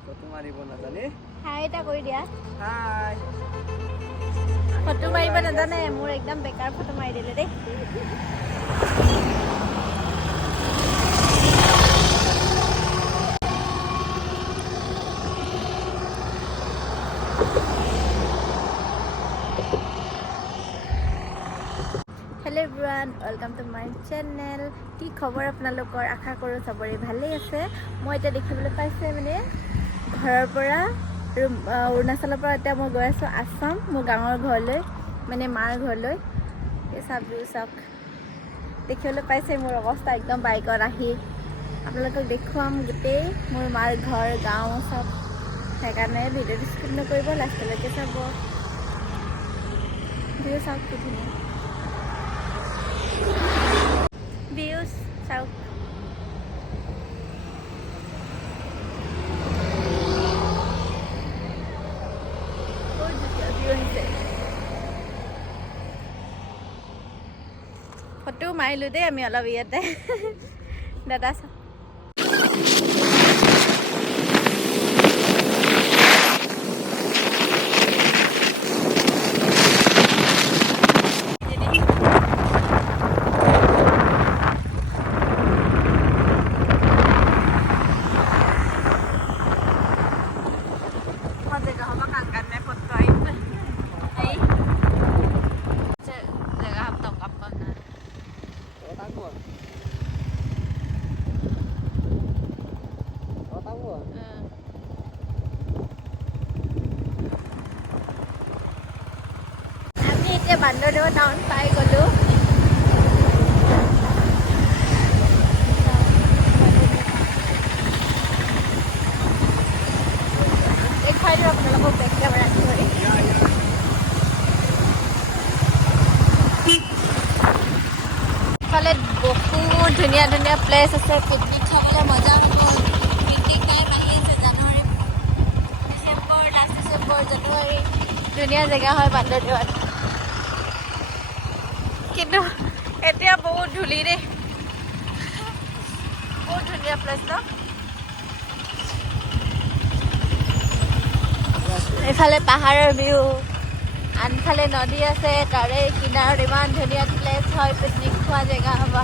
Photo মাৰিব নাজানে হাই এটা কৰি দিয়া হাই ফটো মাৰিব নাজানে মোৰ একদম বেকাৰ ফটো মাৰি দিলে দেই hello everyone welcome to my channel की खबर আপোনালোকৰ আশা কৰো সবৰে ভালেই আছে মই এটা দেখিবলৈ পাইছে মানে ঘৰৰ পৰা অৰুণাচলৰ পৰা এটা মই গৈ আছো আসাম মোৰ গাঁৱৰ ঘৰলৈ মানে মাৰ ঘৰলৈ এই চাওক দেখিবলৈ পাইছে মোৰ অৱস্থা একদম বাইকত আহি আপোনালোকক দেখুৱাম গোটেই মোৰ মাৰ ঘৰ গাঁও সব সেইকাৰণে ভিডিঅ'টো স্কিপ নকৰিব লাষ্টলৈকে চাব ভিডিঅ' চাওক কি ধুনীয়া views south ফটো মাৰিলো দেই আমি অলপ ইয়াতে দাদা চাওক বান্দৰদেৱা টাউন পাই গ'লো এইফালে আপোনালোকক বেক কেমেৰা ধৰি ইফালে বহুত ধুনীয়া ধুনীয়া প্লেচ আছে পিকনিক খাবলৈ মজা হ'ব পিকনিক টাইম আহি আছে জানুৱাৰী ডিচেম্বৰ লাষ্ট ডিচেম্বৰ জানুৱাৰী ধুনীয়া জেগা হয় বান্দৰদেৱাত কিন্তু এতিয়া বহুত ধূলি দেই বহুত ধুনীয়া প্লেচ ন এইফালে পাহাৰৰ ভিউ আনফালে নদী আছে তাৰে কিনাৰত ইমান ধুনীয়া প্লেচ হয় পিকনিক খোৱা জেগা হ'ব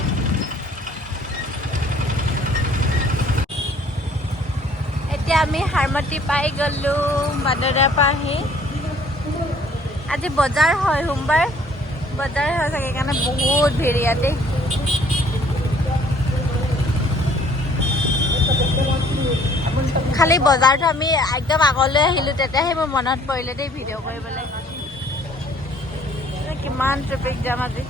এতিয়া আমি হাৰমতি পাই গ'লো বান্দৰদেৱাৰ পৰা আহি আজি বজাৰ হয় সোমবাৰ বজাৰ হয় চাগে কাৰণে বহুত ভিৰ ইয়াতে খালি বজাৰটো আমি একদম আগলৈ আহিলোঁ তেতিয়াহে মোৰ মনত পৰিলে দেই ভিডিঅ' কৰিবলৈ কিমান ট্ৰেফিক জাম আজি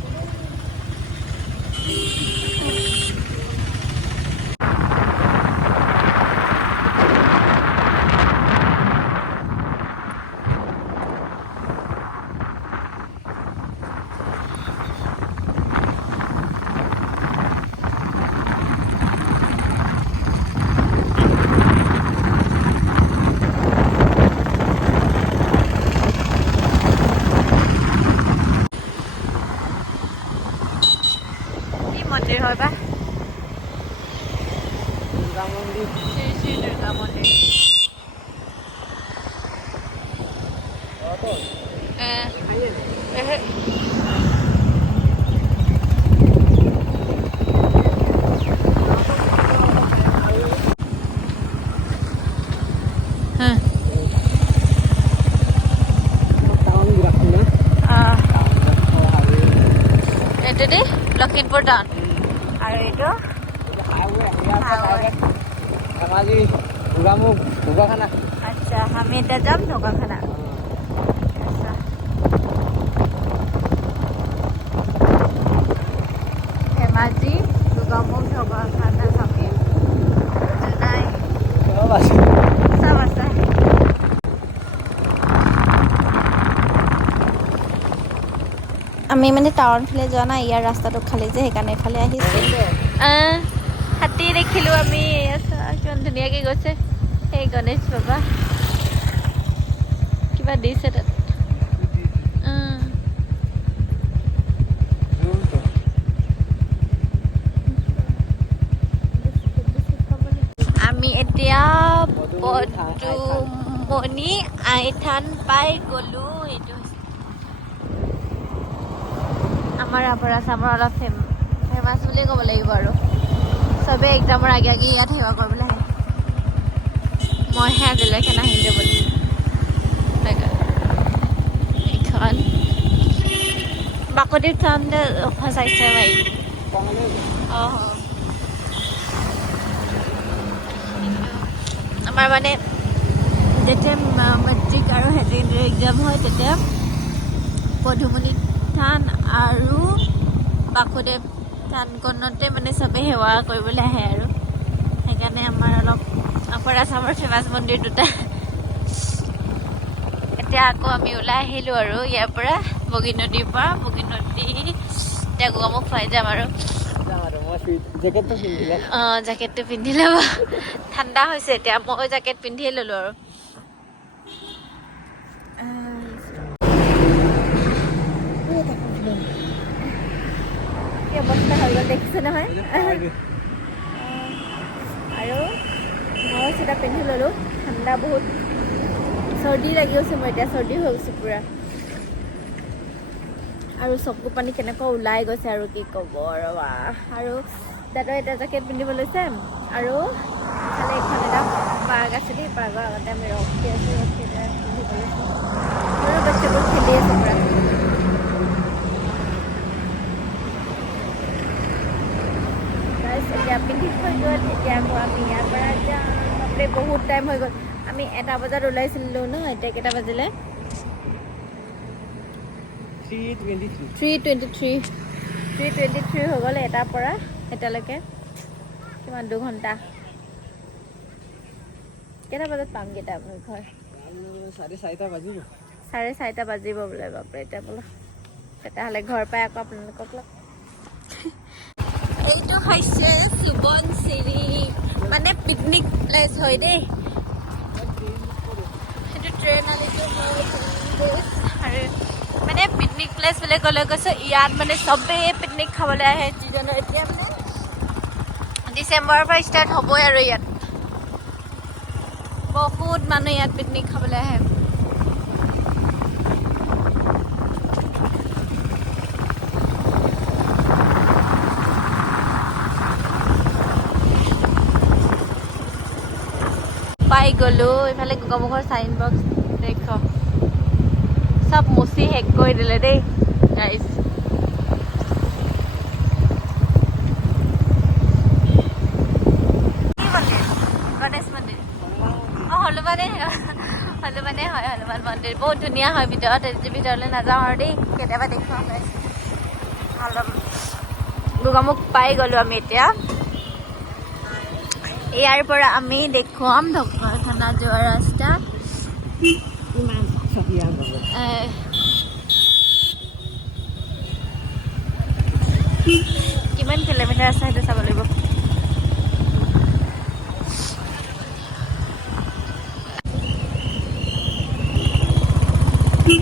মন্দিৰ হয় বা দুৰ্গা মন্দিৰ শ্ৰী শ্ৰী দুৰ্গা মন্দিৰ এইটো দেই লখিমপুৰ টাউন আৰু এইটো আচ্ছা আমি এতিয়া যাম ঢকুৱাখানা ধেমাজি দুৰ্গামুখ ঢকুৱাখানা চামি জোনাই চব আছে আমি মানে টাউন ফালে যোৱা নাই ইয়াৰ ৰাস্তাটো খালি যে সেইকাৰণে এইফালে আহিছোঁ হাতী দেখিলোঁ আমি কিমান ধুনীয়াকৈ গৈছে সেই গণেশ বাবা কিবা দিছে তাত আমি এতিয়া পদুমণি আইথান পাই গ'লো। এইটো আমাৰ আপাৰা চামৰ অলপ ফেমাছ বুলিয়ে ক'ব লাগিব আৰু চবেই একদমৰ আগে আগে ইয়াত সেৱা কৰিবলৈ আহে। মইহে আজিলৈকে নাহিলোঁ বুলি এইখন বাকতিৰ চাওঁতে সঁচাইছে ভাই। অঁ আমাৰ মানে যেতিয়া মেট্ৰিক আৰু ছেকেণ্ডেৰী এক্সাম হয় তেতিয়া পদুমণি থান আৰু বাসুদেৱ থানখনতে মানে চবেই সেৱা কৰিবলৈ আহে আৰু সেইকাৰণে আমাৰ অলপ আপাৰ আছামৰ ফেমাছ মন্দিৰ দুটা। এতিয়া আকৌ আমি ওলাই আহিলোঁ আৰু ইয়াৰ পৰা বগীনদীৰ পৰা বগীনদী এতিয়া গোগামুখ পাই যাম আৰু অঁ জেকেটটো পিন্ধি ল'ব। ঠাণ্ডা হৈছে এতিয়া মই জেকেট পিন্ধিয়ে ল'লোঁ আৰু কি অৱস্থা হৈ গ'ল দেখিছোঁ নহয়। আৰু মই চিধা পিন্ধি ল'লোঁ। ঠাণ্ডা বহুত চৰ্দি লাগি গৈছে। মই এতিয়া চৰ্দি হৈ গৈছোঁ পূৰা আৰু চকু পানী কেনেকুৱা ওলাই গৈছে আৰু কি ক'ব ৰ'বা। আৰু দাদাই এটা জেকেট পিন্ধিব লৈছে আৰু ইফালে এখন এটা পাৰ্ক আছে দেই। পাৰ্কৰ আগতে আমি ৰখি আছোঁ পিন্ধিব লৈছোঁ আৰু বাচ্চাবোৰ খেলি আছে পূৰা। এতিয়া পিন্ধি থৈ গ'ল। এতিয়া আকৌ আমি ইয়াৰ পৰা যাম। বাপৰে বহুত টাইম হৈ গ'ল। আমি 1টা বজাত ওলাইছিলোঁ ন। এতিয়া কেইটা বাজিলে? 3:23 হৈ গ'ল। 1টাৰ পৰা এতিয়ালৈকে কিমান 2 ঘণ্টা। কেইটা বজাত পামগৈ এতিয়া আপুনি ঘৰ? 4:30 বাজিব। 4:30 বাজিব বোলে। বাপৰে এতিয়া বোলে তেতিয়াহ'লে ঘৰ পাই আকৌ আপোনালোকক লগ। এইটো হৈছে সোৱণশিৰি মানে পিকনিক প্লেচ হয় দেই। সেইটো ট্ৰেইন আলিটো আৰু মানে পিকনিক প্লেচ বুলি ক'লে কৈছোঁ ইয়াত মানে চবেই পিকনিক খাবলৈ আহে যিজনৰ এতিয়া মানে ডিচেম্বৰৰ পৰা ষ্টাৰ্ট হ'বই আৰু ইয়াত বহুত মানুহ ইয়াত পিকনিক খাবলৈ আহে। পাই গ'লো এইফালে গোগামুখৰ চাইন বক্স দেখ চব মুচি শেষ কৰি দিলে দেই গাইজ। গণেশ মন্দিৰ অঁ হনুমানে হয়। হনুমান মন্দিৰ বহুত ধুনীয়া হয় ভিতৰত। ভিতৰলৈ নাযাওঁ আৰু দেই কেতিয়াবা দেখুৱাম গাইজ। গোগামুখ পাই গ'লোঁ আমি এতিয়া। ইয়াৰ পৰা আমি দেখুৱাম ঢকুৱাখানা যোৱা ৰাস্তা কিমান কিলোমিটাৰ আছে সেইটো চাব লাগিব।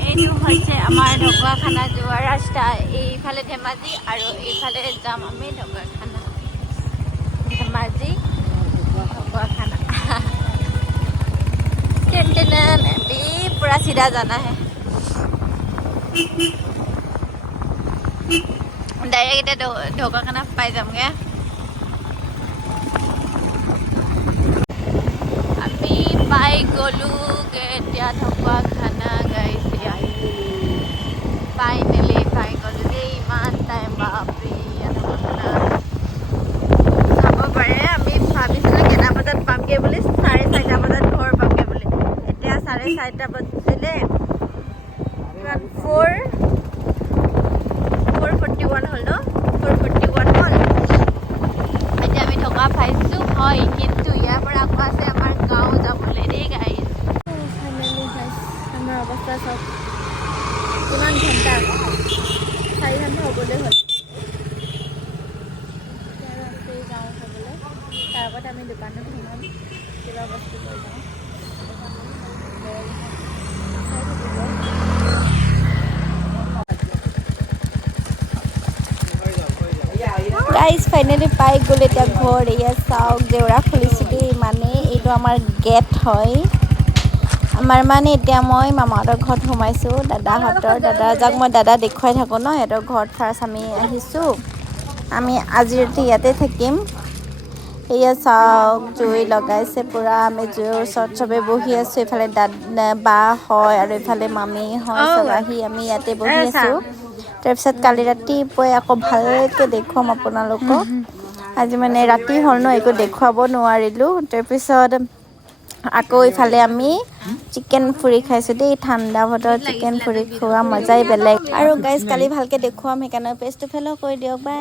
এইটো হৈছে আমাৰ ঢকুৱাখানা যোৱা ৰাস্তা। এইফালে ধেমাজি আৰু এইফালে যাম আমি ঢকুৱাখানা। ধেমাজি ঢকুৱাখানা पूरा सीधा जाना है डायरेक्ट इतना ढकुৱাখানা पाई जामगे। আমি পাই গ'লোগে এতিয়া ঢকুৱাখানা গাইজ। ফাইনেলি পাই গ'লো দেই। ইমান টাইম বাপৰে ঢকুৱাখানা চাব পাৰে। আমি ভাবিছিলোঁ কেইটা বজাত পামগৈ বুলি 4:30 বজাত ঘৰ পামগৈ বুলি। এতিয়া 4:30 বাজিলে কিমান 4:41 হ'ল ন। 4:41 হ'ল। এতিয়া আমি ঢকুৱা পাইছোঁ হয় কিন্তু ইয়াৰ পৰা আকৌ আছে আমাৰ গাঁও যাবলৈ দেই গাইজ। ফাইনেলি গাইজ আমাৰ অৱস্থা চাওক কিমান ঘণ্টা 4 ঘণ্টা হ'বলৈ হ'ল। গাঁও খাবলৈ তাৰ আগতে আমি দোকানত সোমাম কিবা বস্তু লৈ যাওঁ। গাইজ ফাইনেলি পাই গ'ল এতিয়া ঘৰ। এয়া চাওক জেউৰা খুলিছোঁ দেই মানে এই এইটো আমাৰ গেট হয় আমাৰ মানে এতিয়া মই মামাহঁতৰ ঘৰত সোমাইছোঁ দাদা যাক মই দাদা দেখুৱাই থাকোঁ ন সিহঁতৰ ঘৰত ফাৰ্ষ্ট আমি আহিছোঁ আমি আজি ৰাতি ইয়াতে থাকিম এয়া চাওক জুই লগাইছে পুৰা আমি জুইৰ ওচৰত চবে বহি আছোঁ এইফালে বা হয় আৰু এইফালে মামী হয় চব আহি আমি ইয়াতে বহি আছোঁ তাৰপিছত কালি ৰাতিপুৱাই আকৌ ভালকৈ দেখুৱাম আপোনালোকক আজি মানে ৰাতি হ'ল ন একো দেখুৱাব নোৱাৰিলোঁ তাৰপিছত আকৌ ইফালে আমি চিকেন ফুৰি খাইছোঁ দেই ঠাণ্ডা বতৰত চিকেন ফুৰি খোৱা মজাই বেলেগ আৰু গাইজ কালি ভালকৈ দেখুৱাম সেইকাৰণে পেজটো ফ'ল' কৰি দিয়ক বাই